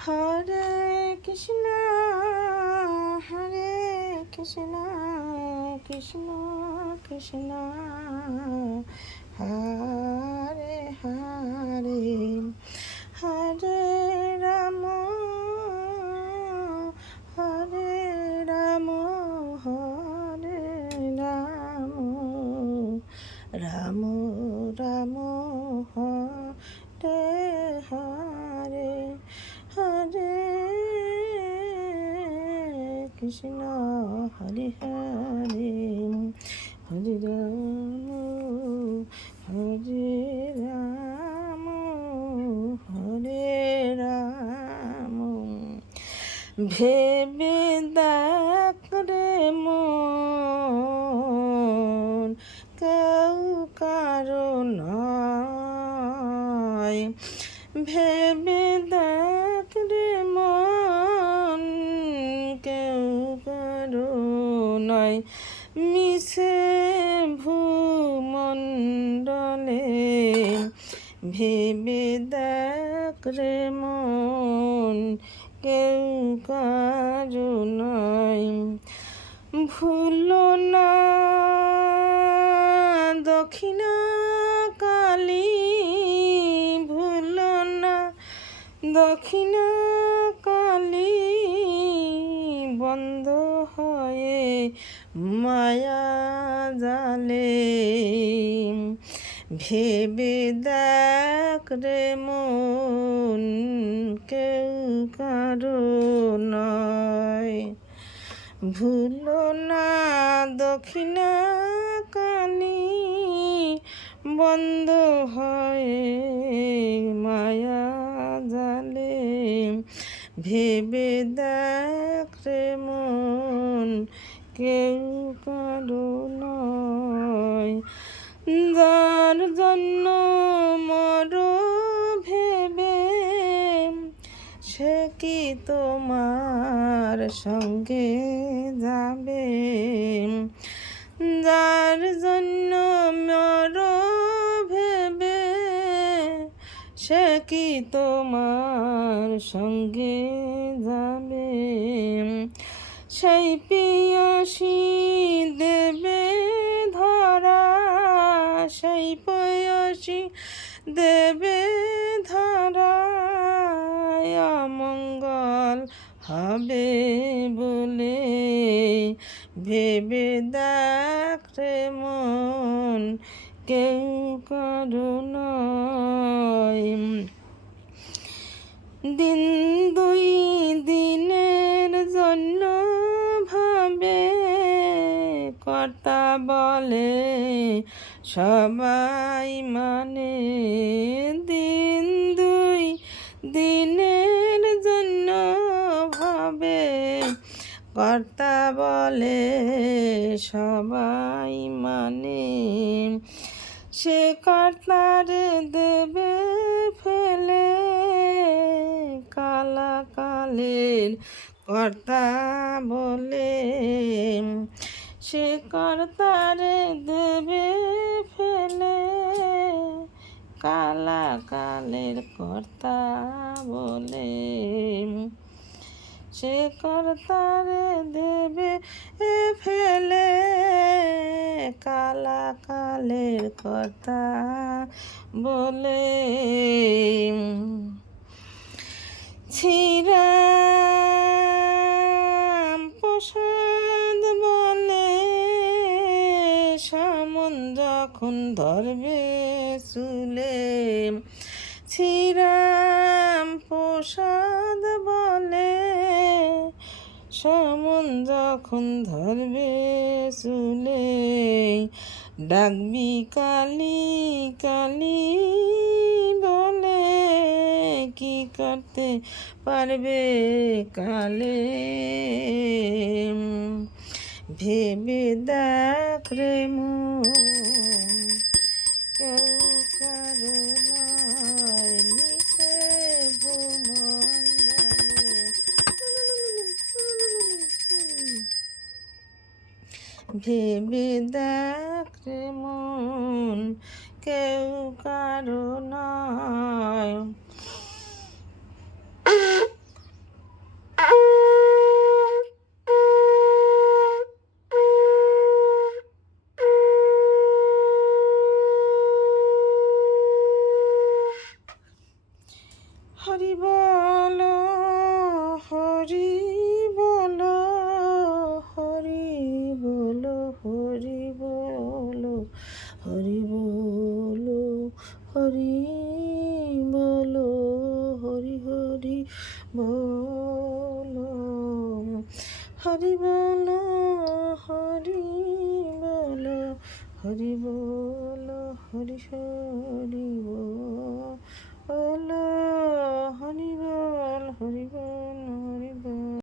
হরে কৃষ্ণ হরে কৃষ্ণ কৃষ্ণ কৃষ্ণ হরে হরে হরে রাম হরে রাম হরে রাম রাম রাম হরে হরে হরে কৃষ্ণ হরে হরে হরে রাম হরে রাম ভেবে দেখ রে মন কেউ কারো নয় ভেবে দেখ রে মন কেউ কারো নয় মিশে ভূমণ্ডলে ভেবে দেখ রে মন কেউ কারো নয় ভুলো না দক্ষিণা কালী ভুলো না দক্ষিণা কালী বন্ধ হয়ে মায়া জালে ভেবে দেখ রে মন কেউ কারো নয় ভুলো না দক্ষিণা কালী বন্ধ হয়ে মায়া জালে ভেবে দেখ রে মন কেউ কারো নয় যার জন্য মর ভেবে সে কি তোমার সঙ্গে যাবে যার জন্য মর ভেবে সে কি তোমার সঙ্গে যাবে সেই পিয়াসী দেবে ধরা সেই পিয়াসী দেবে ধরা অমঙ্গল হবে বলে ভেবে দেখ রে মন কেউ কারো নয় দিন দুই দিনের জন্য ভাবে কর্তা বলে সবাই মানে দিন দুই দিনের জন্য ভাবে কর্তা বলে সবাই মানে সে কর্তারে দেবে ফেলে কালা কালের কর্তা বলে সে কর্তারে দেবে ফেলে কালা কালের কর্তা বলে সে কর্তারে দেবে ফেলে কালা কালের কর্তা বলে শ্রীরাম প্রসাদ বলে সামন যখন ধরবে চুলে শ্রীরাম প্রসাদ বলে সামন যখন ধরবে চুলে ডাকবি কালী কালী বলে কি করতে পারবে কালে ভেবে দেখ রে মন কেউ কারো নয় মিশে ভূমণ্ডলে ভেবে দেখ রে মন কেউ কারো নয় হরি বলো, হরি হরি বলো, হরি বলো, হরি বলো, হরি বলো, হরি হরি